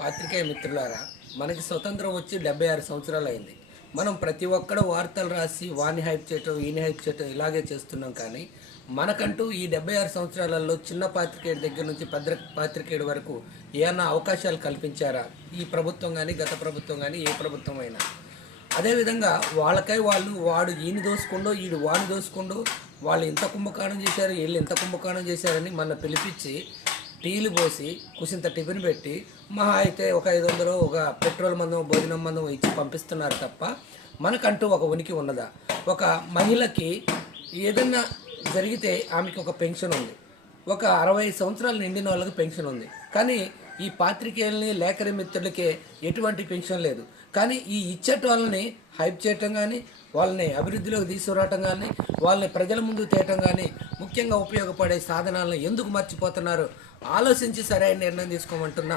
పాత్రికేయ మిత్రులారా, మనకి స్వతంత్రం వచ్చి 76 సంవత్సరాలు అయింది. మనం ప్రతి ఒక్కడు వార్తలు రాసి వాని హైప్ చేయటం, ఈయన హైప్ చేయటం ఇలాగే చేస్తున్నాం. కానీ మనకంటూ ఈ 76 సంవత్సరాలలో చిన్న పాత్రికేయుడి దగ్గర నుంచి పెద్ద పాత్రికేయుడి వరకు ఏమన్నా అవకాశాలు కల్పించారా? ఈ ప్రభుత్వం కానీ, గత ప్రభుత్వం కానీ, ఏ ప్రభుత్వం అయినా. అదేవిధంగా వాళ్ళకై వాళ్ళు, వాడు ఈయన దోసుకుండో, ఈడు వాడిని దోసుకుండో, వాళ్ళు ఇంత కుంభకాణం చేశారు, వీళ్ళు ఇంత కుంభకాణం చేశారని మన పిలిపించి టీలు పోసి కుసింత టిఫిన్ పెట్టి మహా అయితే ఒక 500 ఒక పెట్రోల్ మందం, భోజనం మందం ఇచ్చి పంపిస్తున్నారు తప్ప మనకంటూ ఒక ఉనికి ఉన్నదా? ఒక మహిళకి ఏదన్నా జరిగితే ఆమెకి ఒక పెన్షన్ ఉంది. ఒక 60 సంవత్సరాలు నిండిన వాళ్ళకి పెన్షన్ ఉంది. కానీ ఈ పాత్రికేయుల్ని, లేఖరి మిత్రులకే ఎటువంటి పెన్షన్ లేదు. కానీ ఈ ఇచ్చేట వాళ్ళని హైప్ చేయటం కానీ, వాళ్ళని అభివృద్ధిలోకి తీసుకురావటం కానీ, వాళ్ళని ప్రజల ముందు తేయటం కానీ, ముఖ్యంగా ఉపయోగపడే సాధనాలను ఎందుకు మర్చిపోతున్నారు? ఆలోచించి సరైన నిర్ణయం తీసుకోమంటున్నా.